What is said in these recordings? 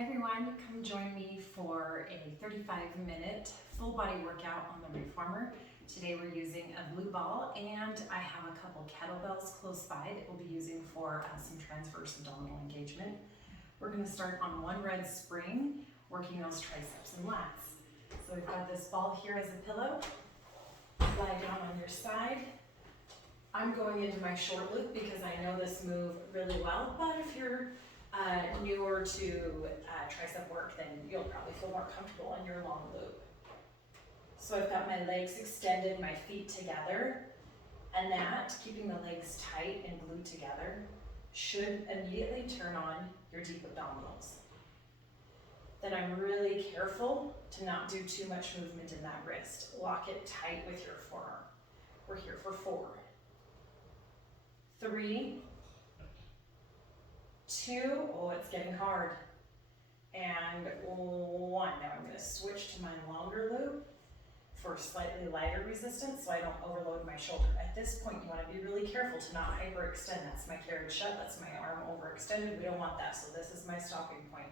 Hi everyone, come join me for a 35-minute full body workout on the reformer. Today we're using a blue ball and I have a couple kettlebells close by that we'll be using for some transverse abdominal engagement. We're going to start on one red spring, working those triceps and lats. So we've got this ball here as a pillow. Lie down on your side. I'm going into my short loop because I know this move really well, but if you're newer to tricep work, then you'll probably feel more comfortable in your long loop. So I've got my legs extended, my feet together, and that, keeping the legs tight and glued together, should immediately turn on your deep abdominals. Then I'm really careful to not do too much movement in that wrist. Lock it tight with your forearm. We're here for 4, 3, 2, oh, it's getting hard, and 1. Now I'm going to switch to my longer loop for slightly lighter resistance so I don't overload my shoulder. At this point, you want to be really careful to not hyperextend. That's my carriage shut, that's my arm overextended. We don't want that, so this is my stopping point.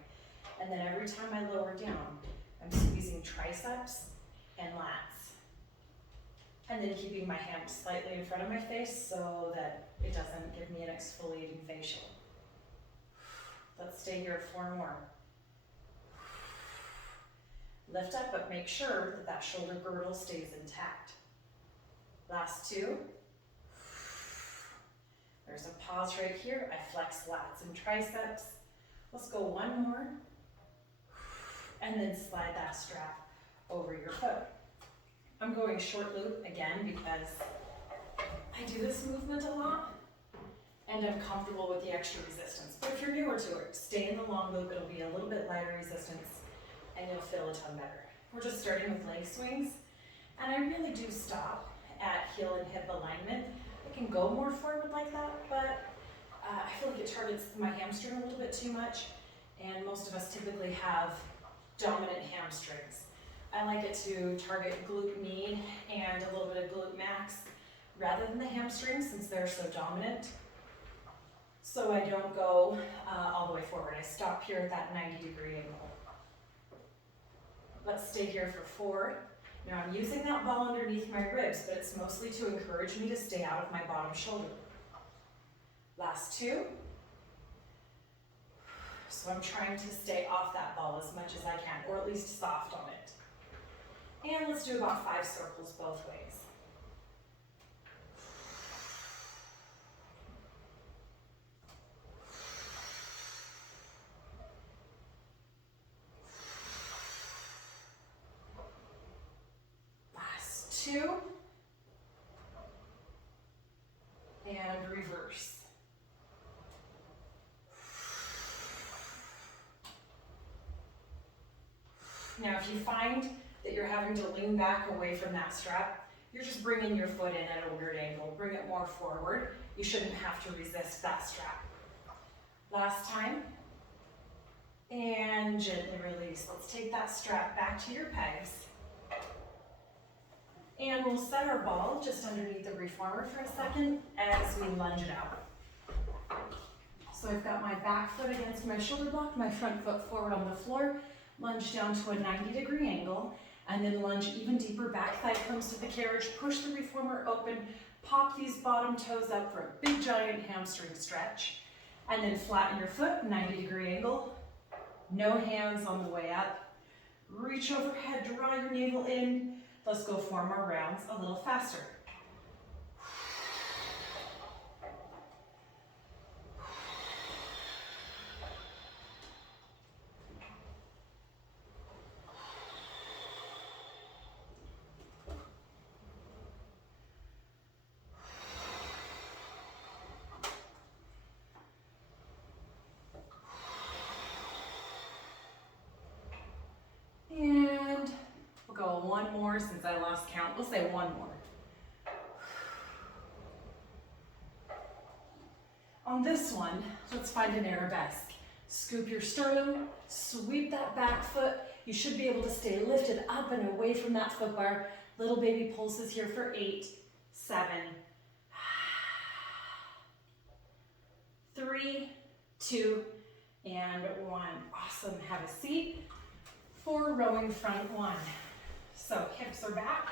And then every time I lower down, I'm squeezing triceps and lats. And then keeping my hand slightly in front of my face so that it doesn't give me an exfoliating facial. Let's stay here 4 more. Lift up, but make sure that that shoulder girdle stays intact. Last 2. There's a pause right here. I flex lats and triceps. Let's go 1 more. And then slide that strap over your foot. I'm going short loop again because I do this movement a lot and I'm comfortable with the extra resistance. But if you're newer to it, stay in the long loop. It'll be a little bit lighter resistance and you'll feel a ton better. We're just starting with leg swings, and I really do stop at heel and hip alignment. I can go more forward like that, but I feel like it targets my hamstring a little bit too much, and most of us typically have dominant hamstrings. I like it to target glute med and a little bit of glute max rather than the hamstrings since they're so dominant. So I don't go all the way forward. I stop here at that 90-degree angle. Let's stay here for 4. Now I'm using that ball underneath my ribs, but it's mostly to encourage me to stay out of my bottom shoulder. Last 2. So I'm trying to stay off that ball as much as I can, or at least soft on it. And let's do about 5 circles both ways. Last 2. And reverse. Now if you find that you're having to lean back away from that strap, you're just bringing your foot in at a weird angle. Bring it more forward. You shouldn't have to resist that strap. Last time. And gently release. Let's take that strap back to your pegs. And we'll set our ball just underneath the reformer for a second as we lunge it out. So I've got my back foot against my shoulder block, my front foot forward on the floor, lunge down to a 90-degree angle, and then lunge even deeper. Back thigh comes to the carriage, push the reformer open, pop these bottom toes up for a big giant hamstring stretch, and then flatten your foot, 90-degree angle, no hands on the way up. Reach overhead, draw your navel in. Let's go 4 more rounds a little faster. And we'll go 1 more since I lost count. We'll say 1 more. On this one, let's find an arabesque. Scoop your sternum, sweep that back foot. You should be able to stay lifted up and away from that foot bar. Little baby pulses here for 8, 7, 3, 2, and 1. Awesome. Awesome, have a seat for rowing front one. So hips are back,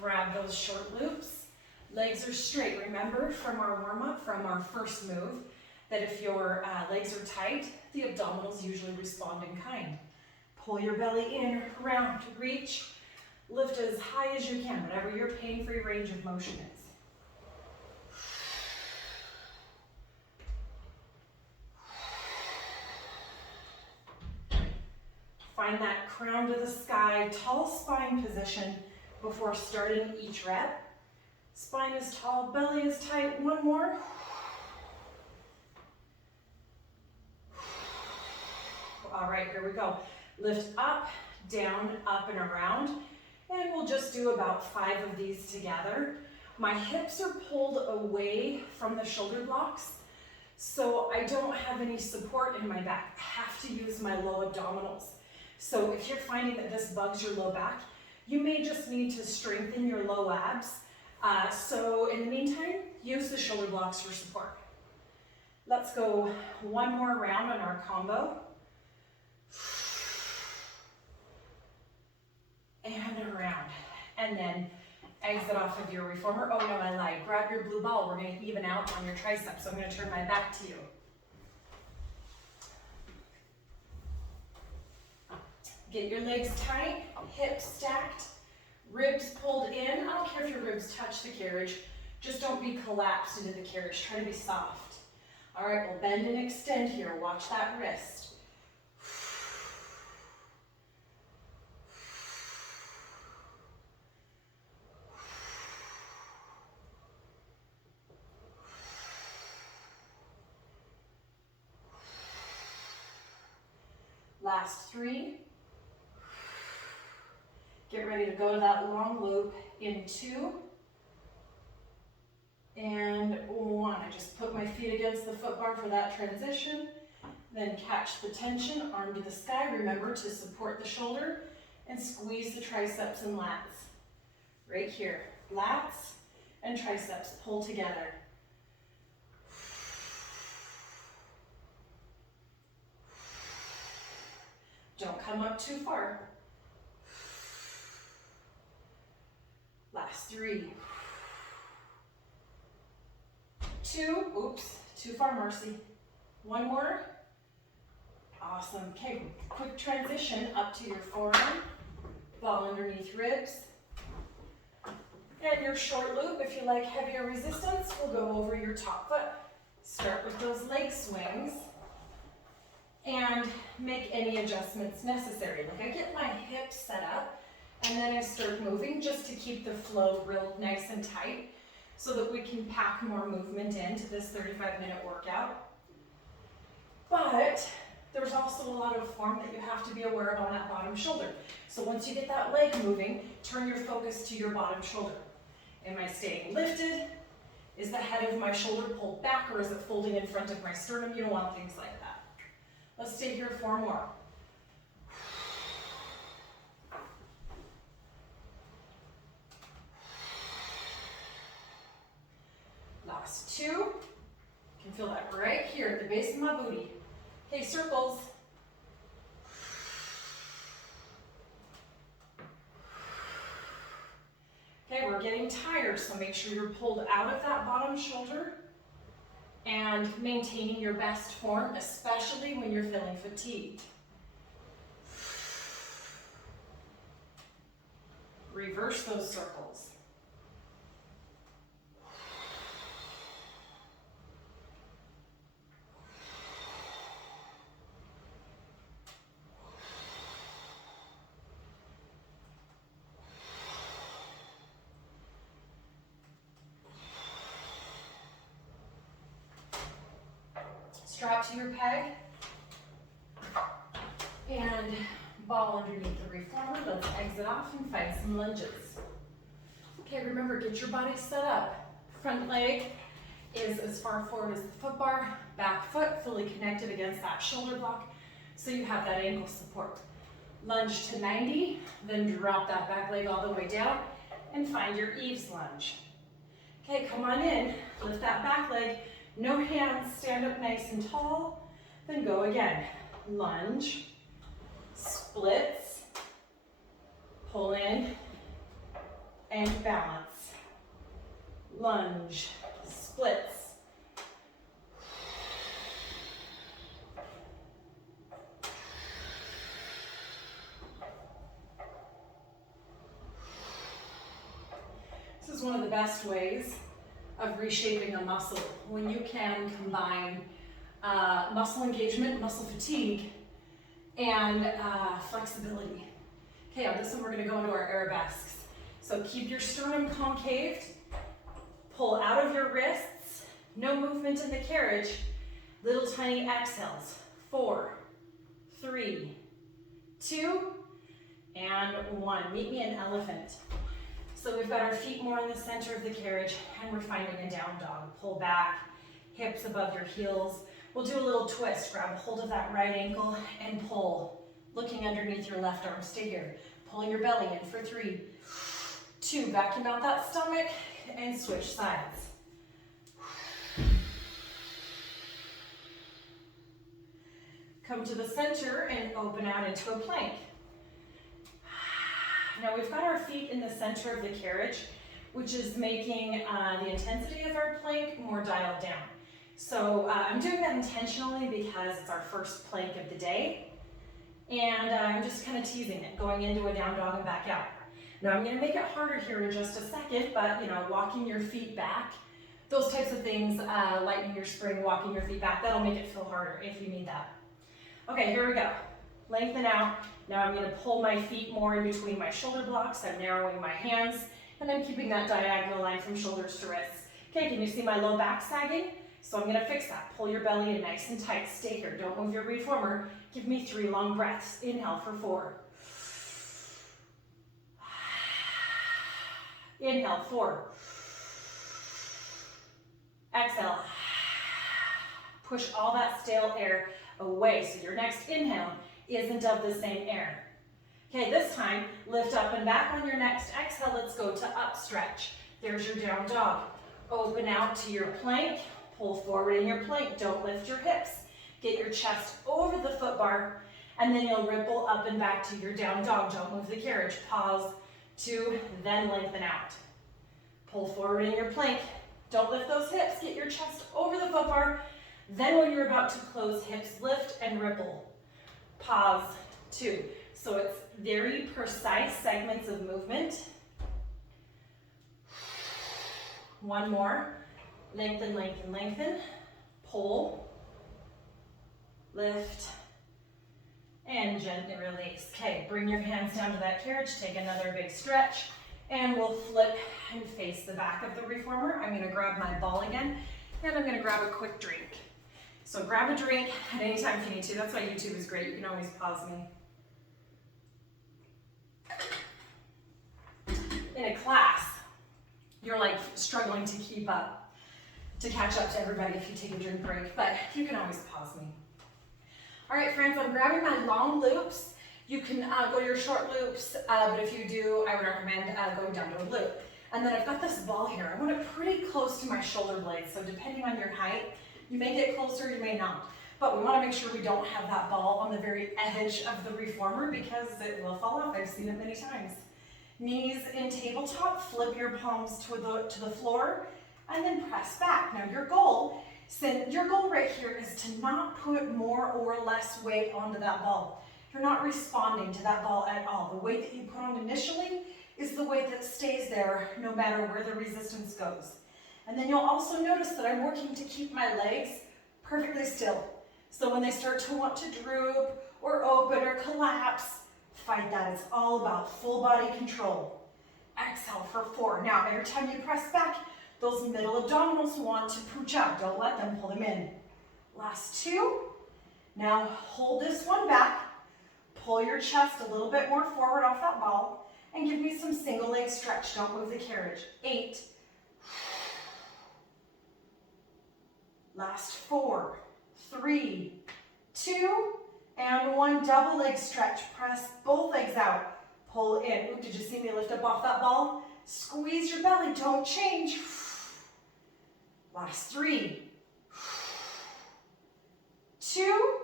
grab those short loops, legs are straight. Remember from our warm-up, from our first move, that if your legs are tight, the abdominals usually respond in kind. Pull your belly in, round, reach, lift as high as you can, whatever your pain-free range of motion is. Find that crown to the sky, tall spine position before starting each rep. Spine is tall, belly is tight. One more. All right, here we go. Lift up, down, up, and around. And we'll just do about 5 of these together. My hips are pulled away from the shoulder blocks, so I don't have any support in my back. I have to use my low abdominals. So if you're finding that this bugs your low back, you may just need to strengthen your low abs. So in the meantime, use the shoulder blocks for support. Let's go one more round on our combo. And around. And then exit off of your reformer. Oh no, I lied. Grab your blue ball. We're going to even out on your triceps. So I'm going to turn my back to you. Get your legs tight, hips stacked, ribs pulled in. I don't care if your ribs touch the carriage, just don't be collapsed into the carriage. Try to be soft. All right, we'll bend and extend here. Watch that wrist. Last 3. Get ready to go to that long loop in 2 and 1. I just put my feet against the foot bar for that transition. Then catch the tension, arm to the sky. Remember to support the shoulder and squeeze the triceps and lats. Right here, lats and triceps pull together. Don't come up too far. Last 3. 2, oops, too far, Marcy. 1 more. Awesome. Okay, quick transition up to your forearm, ball underneath ribs. And your short loop, if you like heavier resistance, will go over your top foot. Start with those leg swings and make any adjustments necessary. Like I get my hips set up and then I start moving just to keep the flow real nice and tight so that we can pack more movement into this 35-minute workout. But there's also a lot of form that you have to be aware of on that bottom shoulder. So once you get that leg moving, turn your focus to your bottom shoulder. Am I staying lifted? Is the head of my shoulder pulled back, or is it folding in front of my sternum? You don't want things like that. Let's stay here 4 more. Last 2. You can feel that right here at the base of my booty. Okay, circles. Okay, we're getting tired, so make sure you're pulled out of that bottom shoulder and maintaining your best form, especially when you're feeling fatigued. Reverse those circles. Strap to your peg and ball underneath the reformer. Let's exit off and find some lunges. Okay, remember, get your body set up. Front leg is as far forward as the foot bar, back foot fully connected against that shoulder block so you have that ankle support. Lunge to 90, then drop that back leg all the way down and find your eaves lunge. Okay, come on in, lift that back leg. No hands, stand up nice and tall, then go again. lunge, splits, pull in, and balance. Lunge, splits. This is one of the best ways of reshaping a muscle, when you can combine muscle engagement, muscle fatigue, and flexibility. Okay, on this one we're going to go into our arabesques. So keep your sternum concaved, pull out of your wrists, no movement in the carriage, little tiny exhales. 4, 3, 2, and 1. Meet me in elephant. So we've got our feet more in the center of the carriage, and we're finding a down dog. Pull back, hips above your heels. We'll do a little twist. Grab hold of that right ankle and pull, looking underneath your left arm. Stay here. Pull your belly in for 3, 2. Vacuum out that stomach and switch sides. Come to the center and open out into a plank. Now we've got our feet in the center of the carriage, which is making the intensity of our plank more dialed down. So I'm doing that intentionally because it's our first plank of the day. And I'm just kind of teasing it, going into a down dog and back out. Now I'm going to make it harder here in just a second, but walking your feet back, those types of things, lightening your spring, walking your feet back, that'll make it feel harder if you need that. Okay, here we go. Lengthen out. Now I'm going to pull my feet more in between my shoulder blocks. I'm narrowing my hands, and I'm keeping that diagonal line from shoulders to wrists. Okay, can you see my low back sagging? So I'm going to fix that. Pull your belly in nice and tight. Stay here. Don't move your reformer. Give me 3 long breaths. Inhale for 4. Inhale, 4. Exhale. Push all that stale air away. So your next inhale isn't of the same air. Okay, this time, lift up and back on your next exhale. Let's go to up stretch. There's your down dog. Open out to your plank. Pull forward in your plank. Don't lift your hips. Get your chest over the foot bar, and then you'll ripple up and back to your down dog. Don't move the carriage. Pause, 2, then lengthen out. Pull forward in your plank. Don't lift those hips. Get your chest over the foot bar. Then when you're about to close, hips lift and ripple. Pause, 2. So it's very precise segments of movement. 1 more. Lengthen, lengthen, lengthen. Pull, lift, and gently release. Okay, bring your hands down to that carriage. Take another big stretch, and we'll flip and face the back of the reformer. I'm going to grab my ball again, and I'm going to grab a quick drink. So grab a drink at any time if you need to. That's why YouTube is great. You can always pause me. In a class, you're like struggling to keep up, to catch up to everybody if you take a drink break, but you can always pause me. All right, friends, I'm grabbing my long loops. You can go to your short loops, but if you do, I would recommend going down to a loop. And then I've got this ball here. I want it pretty close to my shoulder blades, so depending on your height, you may get closer, you may not. But we want to make sure we don't have that ball on the very edge of the reformer because it will fall off. I've seen it many times. Knees in tabletop, flip your palms to the floor, and then press back. Now your goal right here is to not put more or less weight onto that ball. You're not responding to that ball at all. The weight that you put on initially is the weight that stays there no matter where the resistance goes. And then you'll also notice that I'm working to keep my legs perfectly still. So when they start to want to droop or open or collapse, fight that. It's all about full body control. Exhale for 4. Now, every time you press back, those middle abdominals want to pooch out. Don't let them, pull them in. Last 2. Now, hold this one back. Pull your chest a little bit more forward off that ball and give me some single leg stretch. Don't move the carriage. 8. Last 4, 3, 2, and 1. Double leg stretch. Press both legs out. Pull in. Ooh, did you see me lift up off that ball? Squeeze your belly. Don't change. Last 3, 2,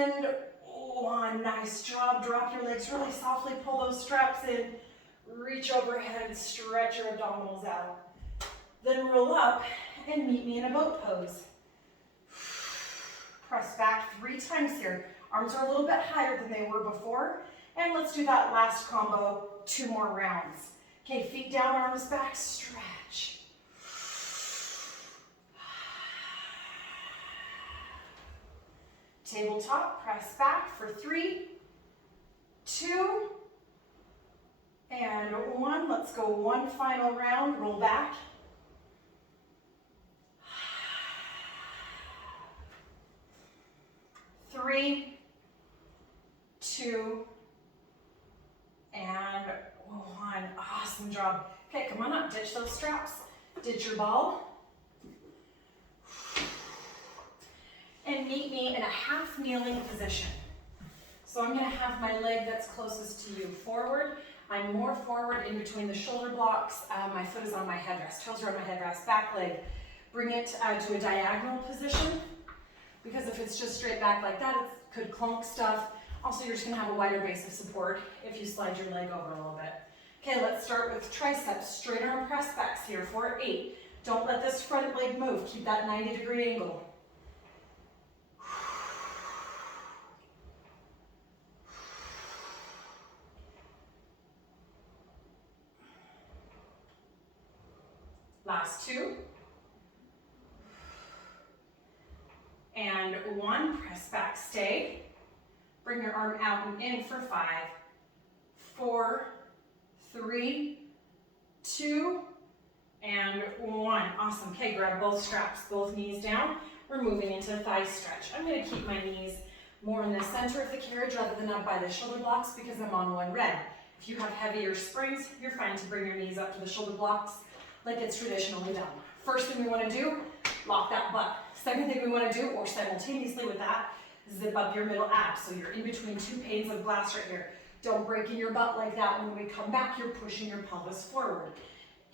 and one. Nice job. Drop your legs really softly. Pull those straps in. Reach overhead and stretch your abdominals out. Then roll up and meet me in a boat pose. Press back 3 times here. Arms are a little bit higher than they were before. And let's do that last combo 2 more rounds. Okay, feet down, arms back, stretch. Tabletop, press back for 3, 2, and 1. Let's go 1 final round. Roll back. 3, 2, and 1. Awesome job. Okay, come on up. Ditch those straps. Ditch your ball. And meet me in a half kneeling position. So I'm going to have my leg that's closest to you forward. I'm more forward in between the shoulder blocks. My foot is on my headrest. Toes are on my headrest. Back leg. Bring it to a diagonal position. Because if it's just straight back like that, it could clunk stuff. Also, you're just going to have a wider base of support if you slide your leg over a little bit. Okay, let's start with triceps. Straight arm press backs here for 8. Don't let this front leg move. Keep that 90-degree angle. Last 2. And 1, press back, stay. Bring your arm out and in for 5, 4, 3, 2, and 1. Awesome. Okay, grab both straps, both knees down. We're moving into a thigh stretch. I'm going to keep my knees more in the center of the carriage rather than up by the shoulder blocks because I'm on one red. If you have heavier springs, you're fine to bring your knees up to the shoulder blocks like it's traditionally done. First thing we want to do, lock that butt. Second thing we want to do, or simultaneously with that, zip up your middle abs. So you're in between 2 panes of glass right here. Don't break in your butt like that. When we come back, you're pushing your pelvis forward.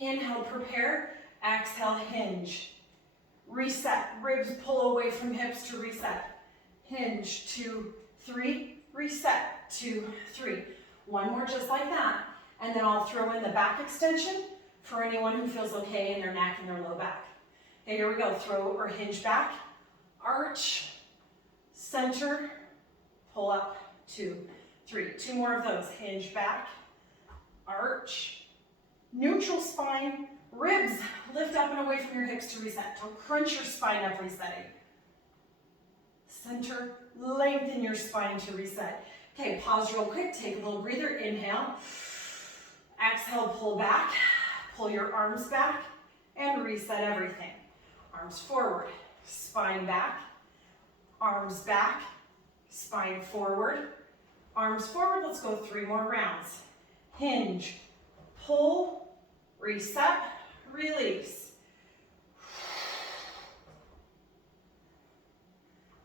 Inhale, prepare. Exhale, hinge. Reset. Ribs pull away from hips to reset. Hinge, 2, 3. Reset, 2, 3. 1 more just like that. And then I'll throw in the back extension for anyone who feels okay in their neck and their low back. Okay, here we go. Throw or hinge back. Arch. Center. Pull up. 2, 3. 2 more of those. Hinge back. Arch. Neutral spine. Ribs lift up and away from your hips to reset. Don't crunch your spine up resetting. Center. Lengthen your spine to reset. Okay, pause real quick. Take a little breather. Inhale. Exhale, pull back. Pull your arms back and reset everything. Arms forward, spine back, arms back, spine forward, arms forward. Let's go 3 more rounds. Hinge, pull, reset, release.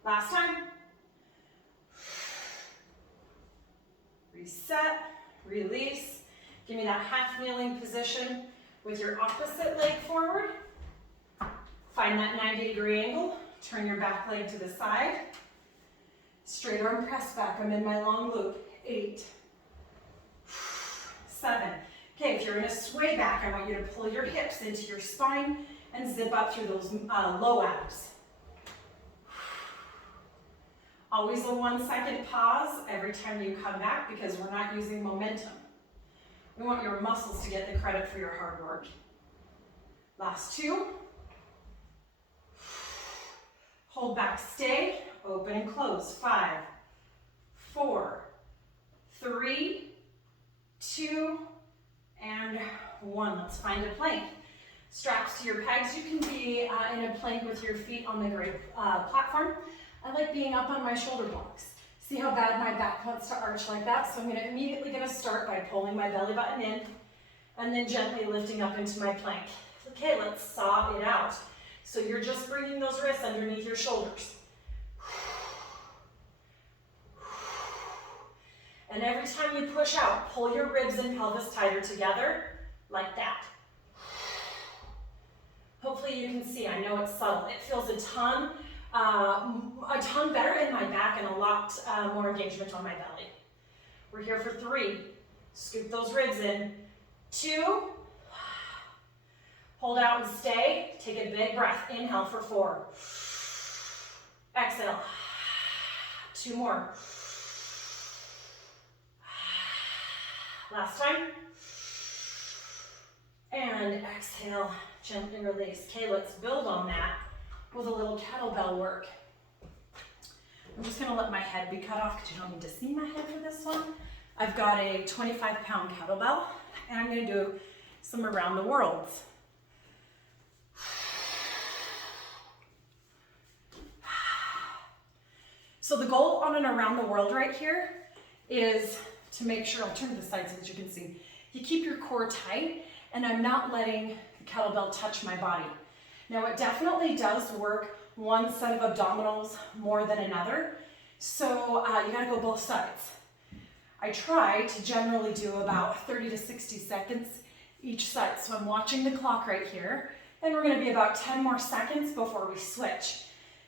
Last time. Reset, release. Give me that half kneeling position with your opposite leg forward. Find that 90-degree angle. Turn your back leg to the side. Straight arm press back. I'm in my long loop. 8, 7. Okay, if you're in a sway back, I want you to pull your hips into your spine and zip up through those low abs. Always a 1 second pause every time you come back because we're not using momentum. We want your muscles to get the credit for your hard work. Last 2. Hold back, stay, open and close. 5, 4, 3, 2, and 1. Let's find a plank. Straps to your pegs. You can be in a plank with your feet on the great platform. I like being up on my shoulder blocks. See how bad my back wants to arch like that? So I'm immediately going to start by pulling my belly button in and then gently lifting up into my plank. Okay, let's saw it out. So you're just bringing those wrists underneath your shoulders. And every time you push out, pull your ribs and pelvis tighter together, like that. Hopefully you can see, I know it's subtle. It feels a ton a ton better in my back and a lot more engagement on my belly. We're here for 3. Scoop those ribs in. 2. Hold out and stay. Take a big breath. Inhale for 4. Exhale. 2 more. Last time. And exhale, gently release. Okay, let's build on that with a little kettlebell work. I'm just gonna let my head be cut off because you don't need to see my head for this one. I've got a 25-pound kettlebell and I'm gonna do some around the worlds. So the goal on an around the world right here is to make sure, I'll turn to the side so that you can see, you keep your core tight and I'm not letting the kettlebell touch my body. Now it definitely does work one set of abdominals more than another, so you gotta go both sides. I try to generally do about 30 to 60 seconds each side, so I'm watching the clock right here, and we're gonna be about 10 more seconds before we switch.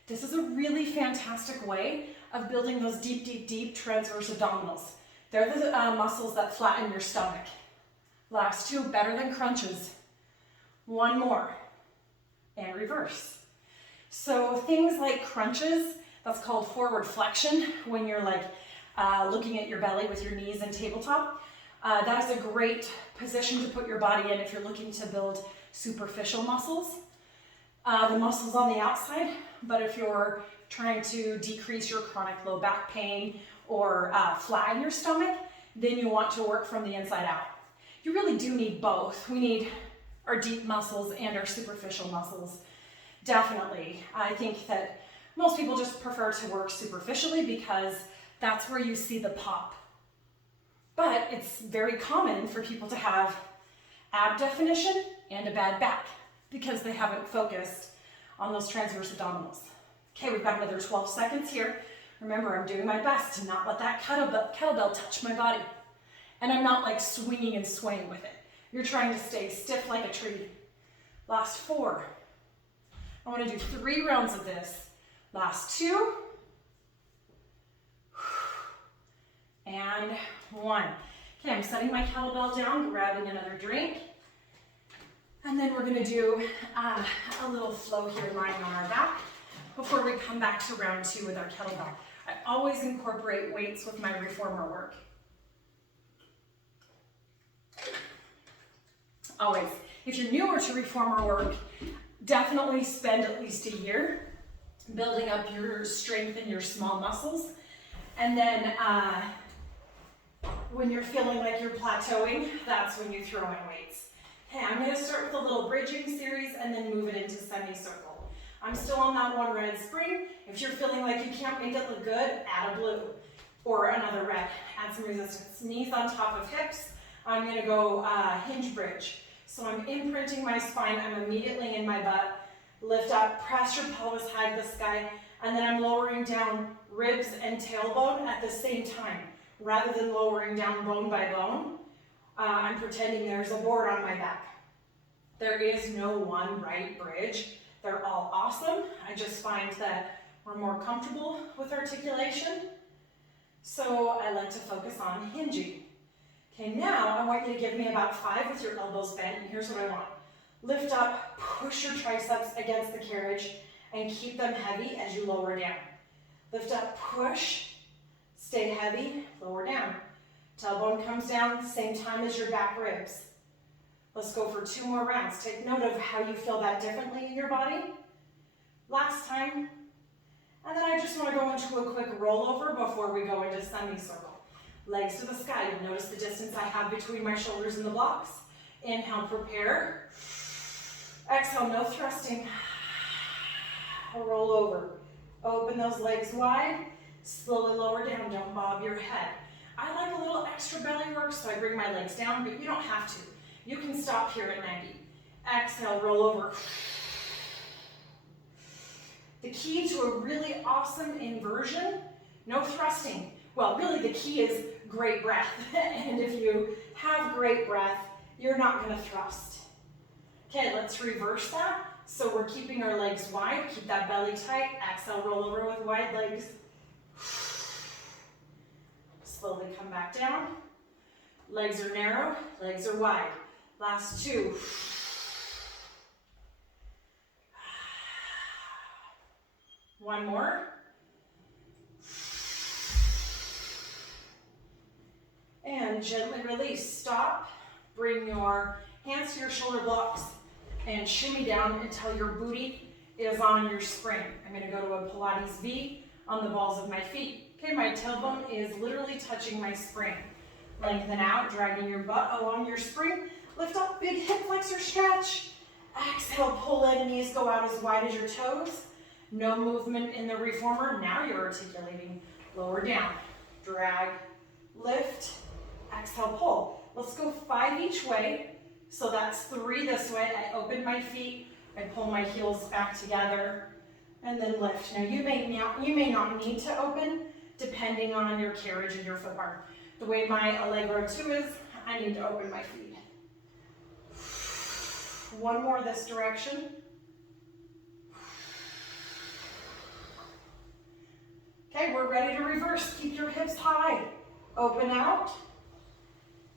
This is a really fantastic way of building those deep, deep, deep transverse abdominals. They're the muscles that flatten your stomach. Last 2, better than crunches. 1 more, and reverse. So things like crunches, that's called forward flexion, when you're like looking at your belly with your knees and tabletop. That is a great position to put your body in if you're looking to build superficial muscles. The muscles on the outside, but if you're trying to decrease your chronic low back pain or flatten your stomach, then you want to work from the inside out. You really do need both. We need our deep muscles and our superficial muscles. Definitely. I think that most people just prefer to work superficially because that's where you see the pop. But it's very common for people to have ab definition and a bad back because they haven't focused on those transverse abdominals. Okay, we've got another 12 seconds here. Remember, I'm doing my best to not let that kettlebell touch my body. And I'm not like swinging and swaying with it. You're trying to stay stiff like a tree. Last 4. I want to do 3 rounds of this. Last 2. And 1. Okay, I'm setting my kettlebell down, grabbing another drink. And then we're going to do a little flow here lying on our back before we come back to round 2 with our kettlebell. I always incorporate weights with my reformer work. Always. If you're newer to reformer work, definitely spend at least a year building up your strength in your small muscles. And then when you're feeling like you're plateauing, that's when you throw in weights. Okay, I'm going to start with a little bridging series and then move it into semicircle. I'm still on that 1 red spring. If you're feeling like you can't make it look good, add a blue or another red. Add some resistance. Knees on top of hips. I'm going to go hinge bridge. So I'm imprinting my spine. I'm immediately in my butt. Lift up, press your pelvis high to the sky, and then I'm lowering down ribs and tailbone at the same time. Rather than lowering down bone by bone, I'm pretending there's a board on my back. There is no one right bridge. They're all awesome. I just find that we're more comfortable with articulation. So I like to focus on hinging. Okay, now I want you to give me about 5 with your elbows bent, and here's what I want. Lift up, push your triceps against the carriage, and keep them heavy as you lower down. Lift up, push, stay heavy, lower down. Tailbone comes down, same time as your back ribs. Let's go for 2 more rounds. Take note of how you feel that differently in your body. Last time. And then I just want to go into a quick rollover before we go into semicircle. Legs to the sky. You'll notice the distance I have between my shoulders and the blocks. Inhale, prepare. Exhale, no thrusting. Roll over. Open those legs wide. Slowly lower down. Don't bob your head. I like a little extra belly work, so I bring my legs down, but you don't have to. You can stop here at 90. Exhale, roll over. The key to a really awesome inversion, no thrusting. Well, really the key is great breath. And if you have great breath, you're not going to thrust. Okay, let's reverse that. So we're keeping our legs wide. Keep that belly tight. Exhale, roll over with wide legs. Slowly come back down. Legs are narrow, legs are wide. Last two. One more. And gently release. Stop. Bring your hands to your shoulder blocks and shimmy down until your booty is on your spring. I'm going to go to a Pilates V on the balls of my feet. Okay, my tailbone is literally touching my spring. Lengthen out, dragging your butt along your spring. Lift up, big hip flexor stretch. Exhale, pull leg and knees go out as wide as your toes. No movement in the reformer. Now you're articulating. Lower down. Drag, lift, exhale, pull. Let's go 5 each way. So that's 3 this way. I open my feet. I pull my heels back together and then lift. Now you may not need to open depending on your carriage and your footbar. The way my Allegro 2 is, I need to open my feet. One more this direction. Okay, we're ready to reverse. Keep your hips high. Open out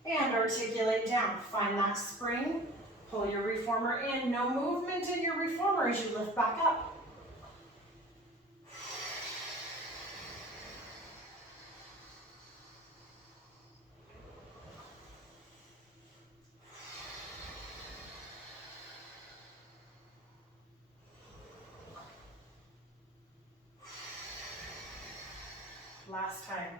and articulate down. Find that spring. Pull your reformer in. No movement in your reformer as you lift back up. Last time.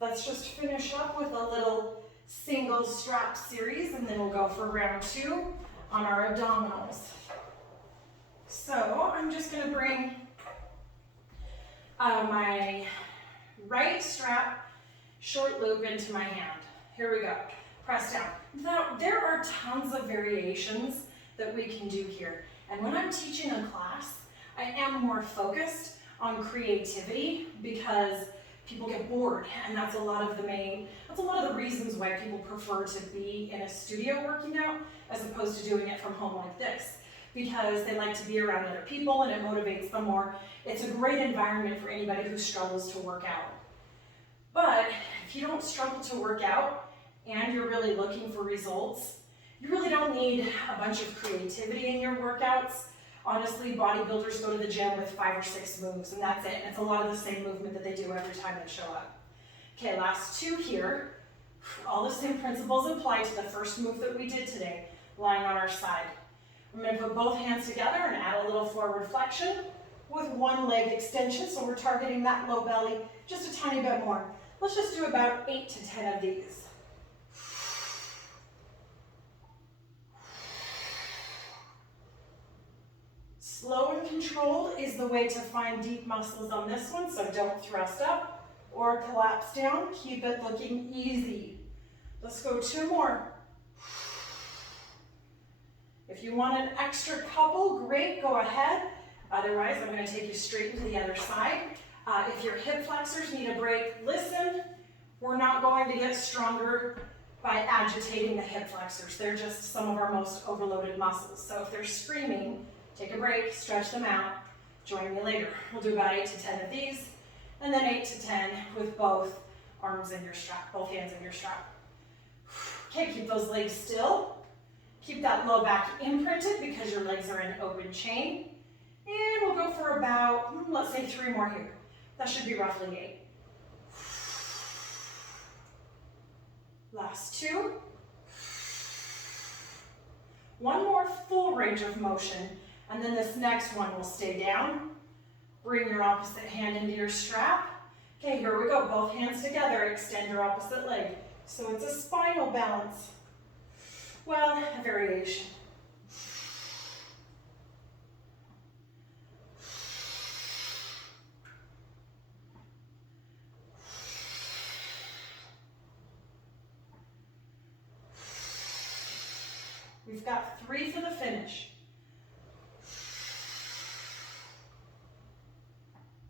Let's just finish up with a little single strap series and then we'll go for round 2 on our abdominals. So I'm just going to bring my right strap short loop into my hand. Here we go. Press down. Now, there are tons of variations that we can do here. And when I'm teaching a class, I am more focused on creativity because people get bored, and that's a lot of the reasons why people prefer to be in a studio working out as opposed to doing it from home like this, because they like to be around other people and it motivates them more. It's a great environment for anybody who struggles to work out. But if you don't struggle to work out and you're really looking for results, you really don't need a bunch of creativity in your workouts. Honestly, bodybuilders go to the gym with 5 or 6 moves, and that's it. And it's a lot of the same movement that they do every time they show up. Okay, last 2 here. All the same principles apply to the first move that we did today, lying on our side. I'm going to put both hands together and add a little forward flexion with one leg extension, so we're targeting that low belly just a tiny bit more. Let's just do about 8 to 10 of these. Slow and controlled is the way to find deep muscles on this one, so don't thrust up or collapse down. Keep it looking easy. Let's go 2 more. If you want an extra couple, great, go ahead. Otherwise, I'm going to take you straight to the other side. If your hip flexors need a break, listen. We're not going to get stronger by agitating the hip flexors. They're just some of our most overloaded muscles. So if they're screaming, take a break, stretch them out. Join me later. We'll do about 8 to 10 of these, and then 8 to 10 with both arms in your strap, both hands in your strap. Okay, keep those legs still. Keep that low back imprinted because your legs are in open chain. And we'll go for about, let's say 3 more here. That should be roughly 8. Last 2. One more full range of motion, and then this next one will stay down. Bring your opposite hand into your strap. Okay, here we go. Both hands together. Extend your opposite leg. So it's a spinal balance. Well, a variation. We've got 3 for the finish.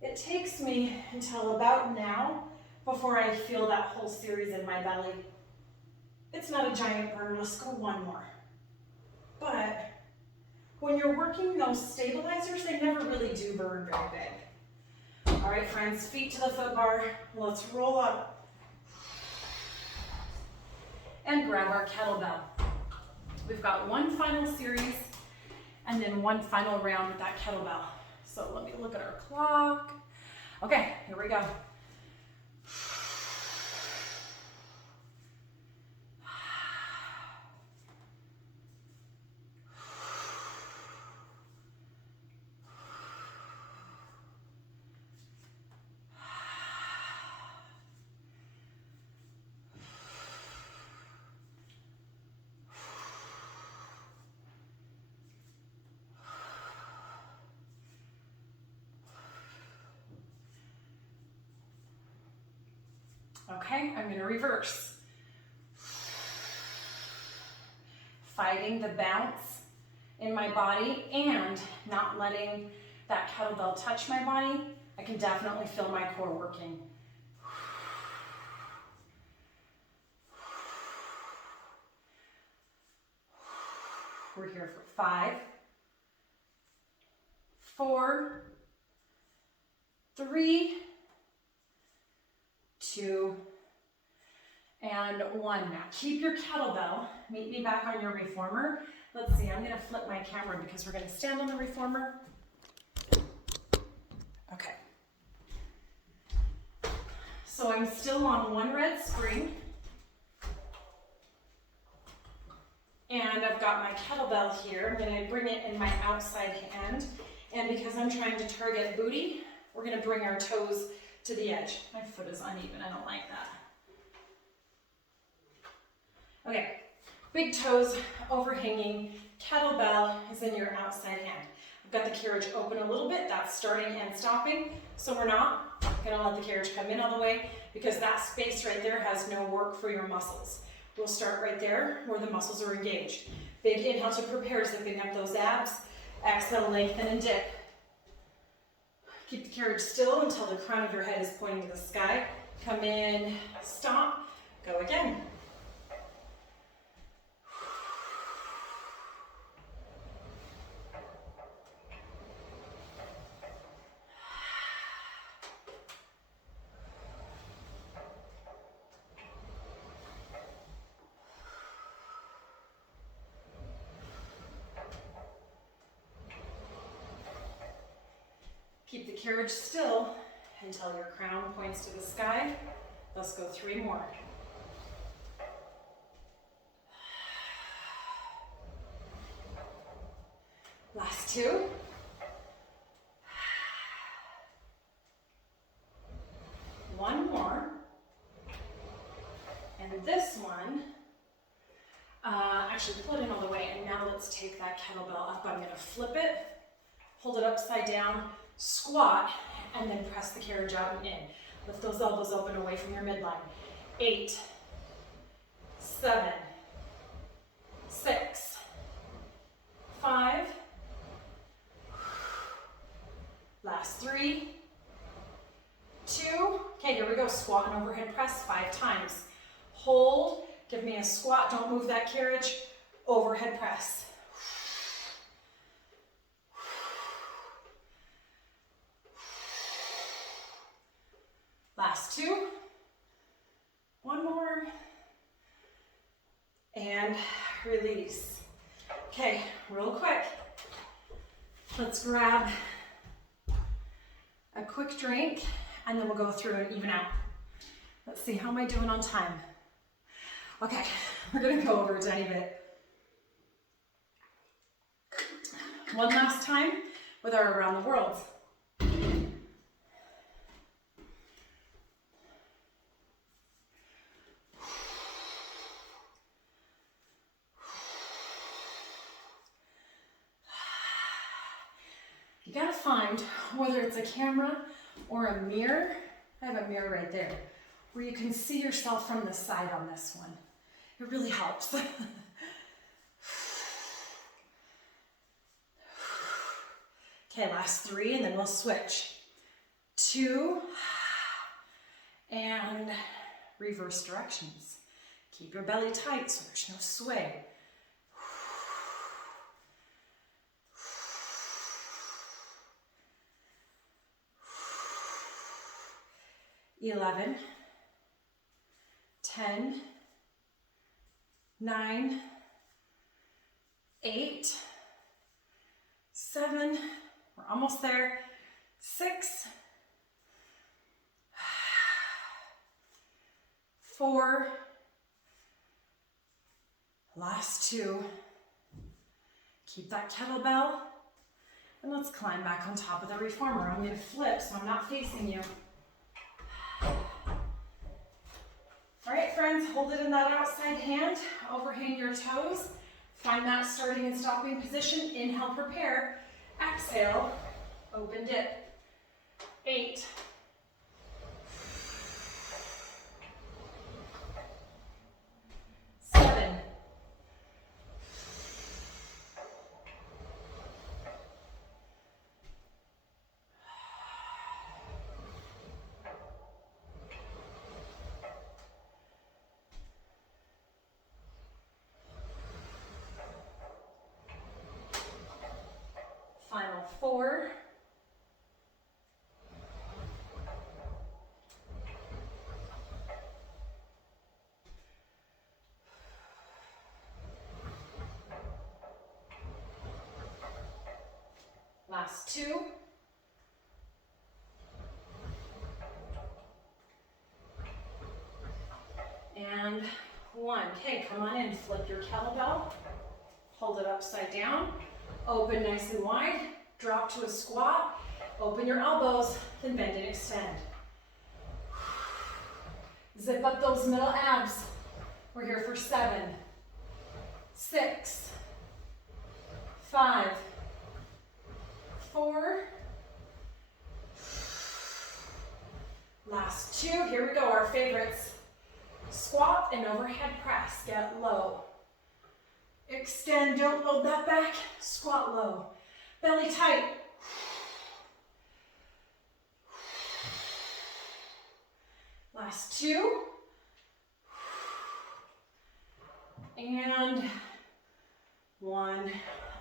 It takes me until about now before I feel that whole series in my belly. It's not a giant burn. Let's go 1 more. But when you're working those stabilizers, they never really do burn very big. All right, friends, feet to the foot bar. Let's roll up and grab our kettlebell. We've got one final series and then one final round with that kettlebell. So let me look at our clock. Okay, here we go. Okay, I'm gonna reverse. Fighting the bounce in my body and not letting that kettlebell touch my body, I can definitely feel my core working. We're here for 5, 4, 3, 2, and 1. Now keep your kettlebell. Meet me back on your reformer. Let's see, I'm gonna flip my camera because we're gonna stand on the reformer. Okay. So I'm still on one red spring. And I've got my kettlebell here. I'm gonna bring it in my outside hand. And because I'm trying to target booty, we're gonna bring our toes to the edge. My foot is uneven, I don't like that. Okay, big toes overhanging, kettlebell is in your outside hand. I've got the carriage open a little bit, that's starting and stopping, so we're not gonna let the carriage come in all the way because that space right there has no work for your muscles. We'll start right there where the muscles are engaged. Big inhale to prepare, zipping up those abs. Exhale, lengthen and dip. Keep the carriage still until the crown of your head is pointing to the sky. Come in, stop, go again. Keep the carriage still until your crown points to the sky. Let's go 3 more. Last 2. One more. And this one, actually pull it in all the way, and now let's take that kettlebell up. I'm gonna flip it, hold it upside down, squat, and then press the carriage out and in. Lift those elbows open away from your midline. 8, 7, 6, 5, last 3, 2, okay, here we go, squat and overhead press 5 times. Hold, give me a squat, don't move that carriage, overhead press. Last 2, 1 more, and release. Okay, real quick, let's grab a quick drink and then we'll go through and even out. Let's see, how am I doing on time? Okay, we're gonna go over a tiny bit. One last time with our around the world. You gotta find, whether it's a camera or a mirror, I have a mirror right there, where you can see yourself from the side on this one. It really helps. Okay, last 3 and then we'll switch. 2, and reverse directions. Keep your belly tight so there's no sway. 11, 10, 9, 8, 7, we're almost there, 6, 4, last 2. Keep that kettlebell, and let's climb back on top of the reformer. I'm going to flip so I'm not facing you. All right, friends, hold it in that outside hand, overhang your toes, find that starting and stopping position. Inhale, prepare. Exhale, open dip. 8, 7, 4, 2, and 1. Okay, come on in, flip your kettlebell, hold it upside down, open nice and wide, drop to a squat, open your elbows, then bend and extend. Zip up those middle abs. We're here for 7, 6, 5, 4, last 2, here we go, our favorites. Squat and overhead press, get low. Extend, don't load that back, squat low. Belly tight. Last 2. And 1.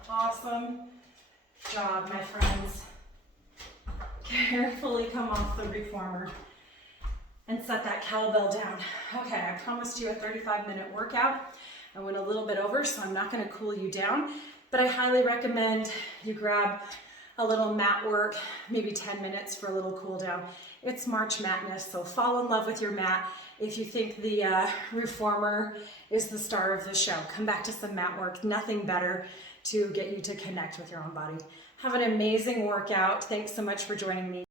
Awesome job, my friends. Carefully come off the reformer and set that kettlebell down. Okay, I promised you a 35-minute workout. I went a little bit over, so I'm not gonna cool you down, but I highly recommend you grab a little mat work, maybe 10 minutes for a little cool down. It's March Madness, so fall in love with your mat. If you think the reformer is the star of the show, come back to some mat work. Nothing better to get you to connect with your own body. Have an amazing workout. Thanks so much for joining me.